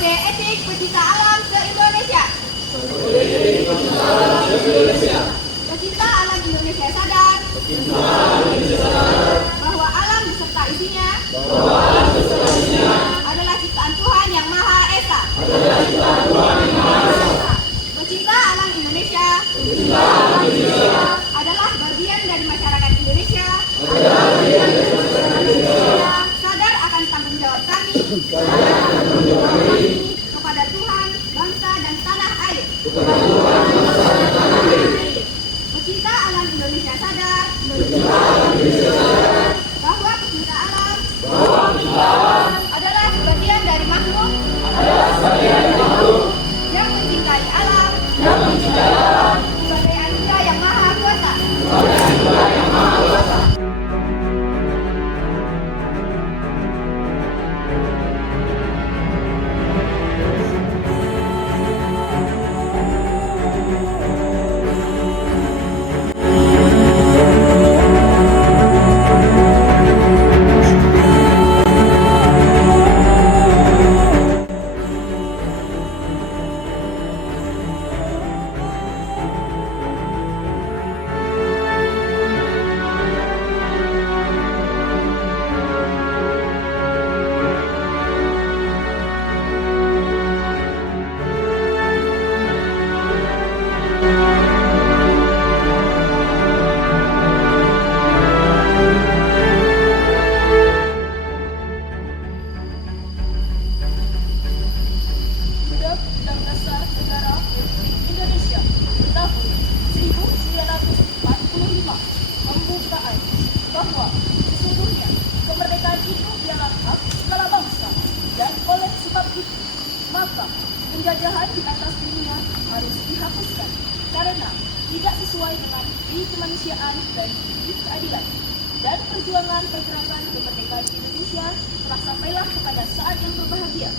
Kode etik pecinta alam se-Indonesia. Pecinta alam Indonesia sadar bahwa alam beserta isinya adalah ciptaan Tuhan Yang Maha Esa. Pecinta alam Indonesia adalah bagian dari masyarakat Indonesia. Sadar akan tanggung jawab kami kepada Tuhan, bangsa, dan tanah air. Pecinta alam Indonesia sadar bahwa pecinta alam adalah sebagian dari makhluk yang mencintai alam sebagai anugerah yang maha kuasa. Undang-Undang Dasar Negara Republik Indonesia tahun 1945 membukaan bahwa sesungguhnya kemerdekaan itu ialah hak segala bangsa, dan oleh sebab itu maka penjajahan di atas dunia harus dihapuskan karena tidak sesuai dengan budi kemanusiaan dan budi keadilan. Dan perjuangan pergerakan kemerdekaan Indonesia telah sampailah kepada saat yang berbahagia.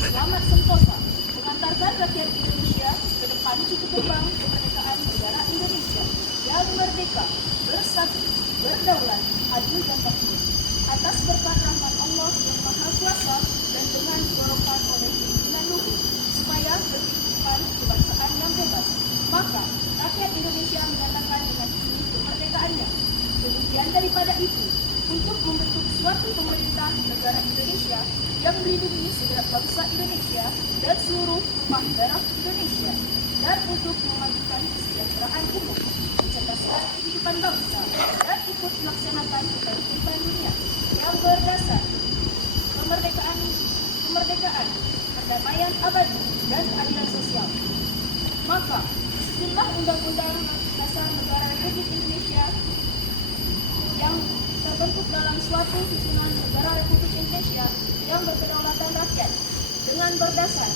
Selamat sentosa mengantarkan rakyat Indonesia ke depan cukup gerbang kemerdekaan negara Indonesia yang merdeka, bersatu, berdaulat, adil, dan makmur atas berkat rahmat Allah yang Maha Kuasa dan dengan didorongan oleh pimpinan luhur supaya berkehidupan kebangsaan yang bebas. Maka rakyat Indonesia menyatakan dengan ini kemerdekaannya. Kemudian daripada itu, untuk membentuk suatu pemerintah negara Indonesia yang melindungi segenap bangsa Indonesia dan seluruh tumpah darah Indonesia, dan untuk memajukan kesejahteraan umum, mencerdaskan kehidupan bangsa, dan ikut melaksanakan ketertiban dunia yang berdasar kemerdekaan, perdamaian abadi, dan keadilan sosial. Maka sejumlah undang-undang dasar negara Republik Indonesia yang terbentuk dalam suatu susunan negara Republik Indonesia yang berkedaulatan rakyat dengan berdasar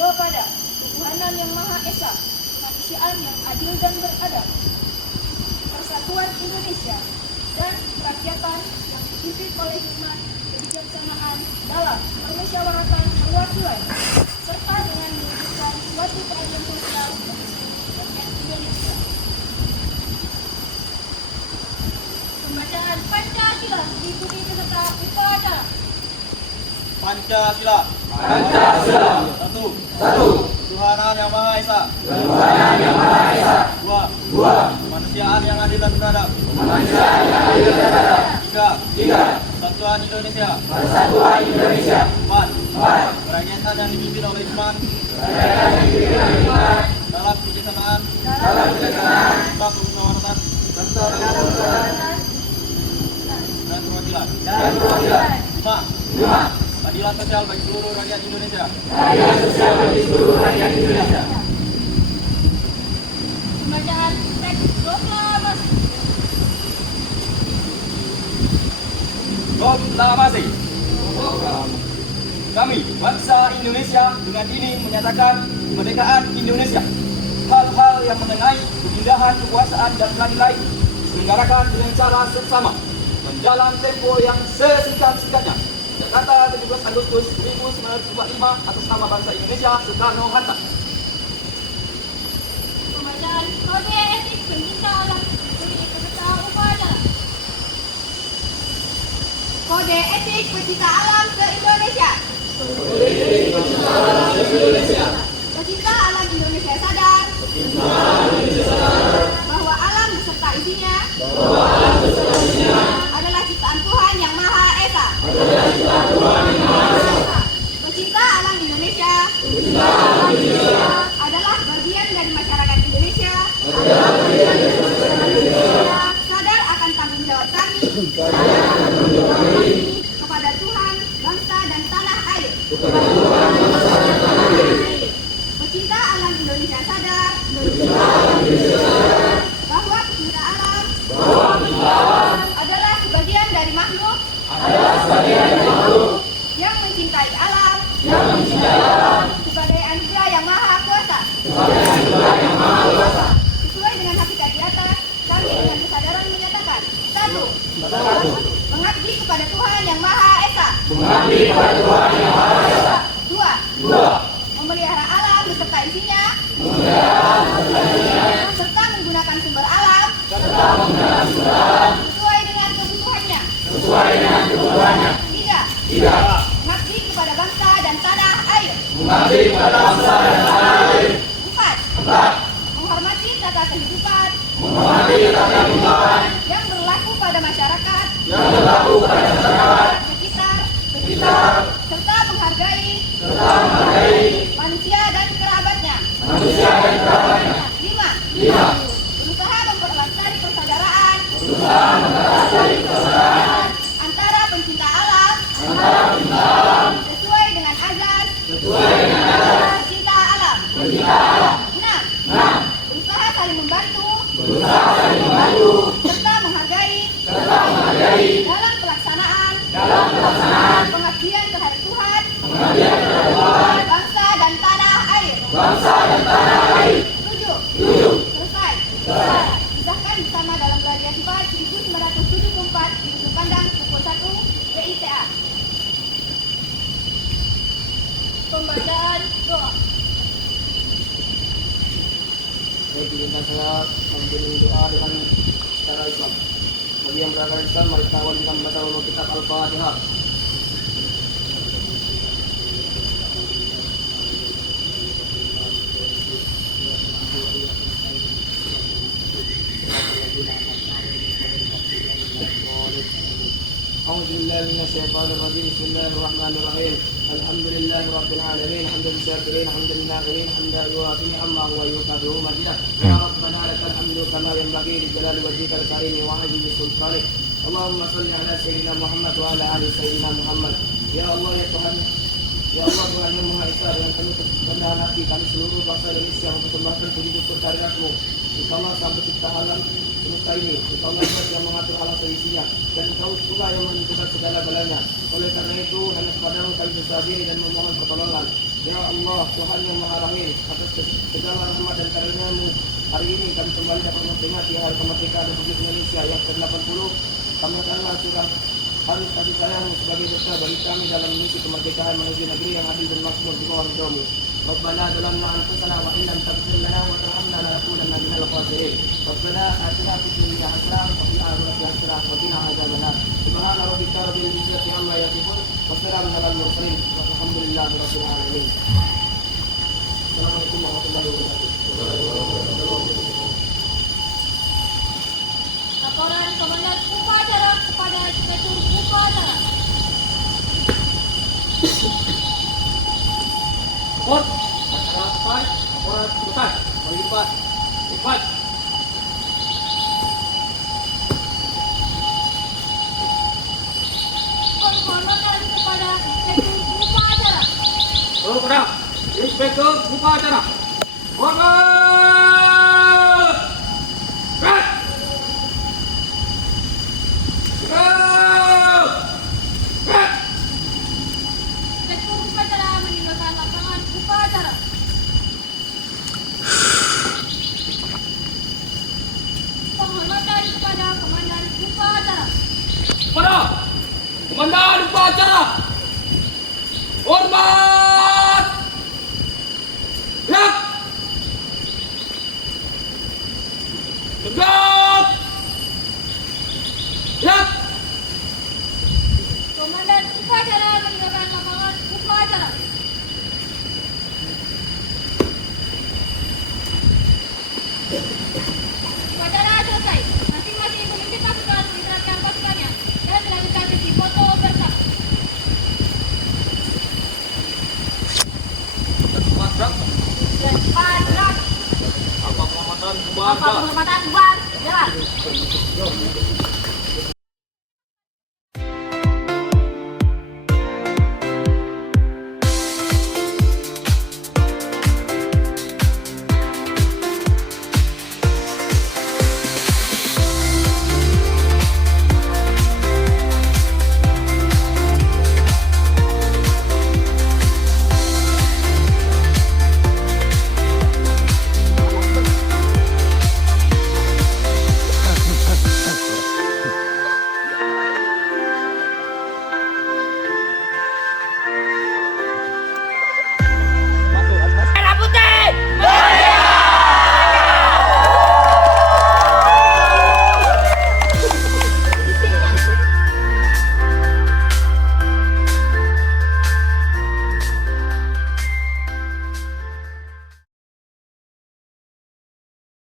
kepada ketuhanan yang Maha Esa, kemanusiaan yang adil dan beradab, persatuan Indonesia, dan kerakyatan yang dipimpin oleh hikmat kebijaksanaan dalam permusyawaratan perwakilan, serta dengan mewujudkan suatu keadilan sosial bagi seluruh rakyat Indonesia. Pembacaan Pancasila diikuti peserta upacara. Pancasila. Satu. Ketuhanan yang Maha Esa. Dua. Kemanusiaan yang adil dan beradab. Tiga. Persatuan Indonesia. Empat. Kerakyatan yang dipimpin oleh hikmat dalam kebijaksanaan serta permusyawaratan dan perwakilan. Lima. Keadilan sosial bagi seluruh rakyat Indonesia. Pembacaan teks proklamasi. Proklamasi. Kami, bangsa Indonesia, dengan ini menyatakan kemerdekaan Indonesia. Hal-hal yang mengenai pemindahan kekuasaan dan lain-lain diselenggarakan dengan cara seksama dalam tempo yang sesingkat-singkatnya. Jakarta 17 Agustus 1945 atas nama bangsa Indonesia, Soekarno-Hatta. Pembacaan kode etik pencinta alam dari peserta upacara. Kode etik pecinta alam se-Indonesia. Pecinta alam Indonesia sadar bahwa alam beserta isinya adalah ciptaan Tuhan Yang Maha Esa. Pecinta alam Indonesia adalah bagian dari masyarakat Indonesia. Sadar akan tanggung jawab kami kepada Tuhan, bangsa, dan tanah air. Pecinta alam Indonesia sadar bahwa pecinta alam adalah sebagian dari makhluk yang mencintai alam sebagai anugerah yang maha kuasa. Sesuai dengan hakikat di atas, kami dengan kesadaran menyatakan: 1. Mengabdi kepada Tuhan Yang Maha Esa. 2. Memelihara alam beserta isinya serta menggunakan sumber alam sesuai dengan kebutuhannya. 3. Mengabdi kepada bangsa dan tanah air. 4. Menghormati tata kehidupan yang berlaku pada masyarakat sekitar serta menghargai manusia dan kerabatnya. 5. Berusaha mempererat tali persaudaraan antara pencinta alam sesuai dengan azas pencinta alam. 6. Berusaha saling membantu serta menghargai dalam pelaksanaan pengabdian terhadap Tuhan, bangsa, dan tanah air. 7. Selesai. Disahkan bersama dalam Gladiasi Sifat 1974 di Ujung Pandang pukul 1 WITA. Pembacaan doa. Baik, izinkan saya membimbing doa dengan cara Islam. Bagi yang beragama Islam, mari kita awali dengan membaca ulum kitab Al-Fatihah. A'udzubillahi minasyaitonir rajim. Bismillahirrahmanirrahim. Alhamdulillahi rabbil alamin. Hamdan syakirin, hamdan na'imin, hamdan yuwafi amma wa yukafi'u majidah. Ya Rabbana lakal hamdu kama yanbaghi li jalali wajhikal karim wa 'azimi sultanik. Allahumma shalli ala sayyidina Muhammad wa ala ali sayyidina Muhammad. Ya Allah, ya Tuhan, ya Allah, Tuhan yang Maha Esa, dengan penuh kerendahan hati kami seluruh bangsa Indonesia mempersembahkan puji syukur kehadirat-Mu. Engkaulah sang pencipta alam semesta ini, Engkaulah yang mengatur alam seisinya, dan Engkau pula yang menentukan segala-galanya. Oleh karena itu, hanya kepadamu kami berserah diri dan memohon pertolongan. Ya Allah, Tuhan yang Maha Rahim, atas segala rahmat dan karunia-Mu, hari ini kami kembali dapat memperingati hari kemerdekaan Republik Indonesia yang ke-80. Tambahkanlah curah hari kasih sayang sebagai bekal bagi kami dalam mengisi kemerdekaan menuju negeri yang adil dan makmur di bawah ridho-Mu. Rabbana zalamna anfusana wa in lam taghfir lana wa tarhamna lanakunanna minal khasirin. Rabbana atina fid dunya hasanah wa fil akhirati hasanah wa qina adzabannar. Subhana rabbika rabbil izzati amma yasifun wa salamun alal mursalin walhamdulillahi rabbil alamin. Assalamualaikum warahmatullahi wabarakatuh. Laporan Komandan Upacara kepada Inspektur Upacara. Report, laporan tugas, melipat, lipat. Penghormatan kepada Inspektur Upacara. Kepada Inspektur Upacara. Hormat. Inspektur Upacara meninggalkan lapangan upacara. Penghormatan kepada Komandan Upacara. Kepada Komandan Upacara. Hormat. Siap. Tegak. Siap. Komandan Upacara meninggalkan lapangan upacara. Upacara selesai. Masing-masing pemimpin pasukan mengisyaratkan pasukannya dan dilanjutkan sesi foto bersama. Dan cepat gerak. Apa pengamatan Apa pengamatan bubar? Jalan.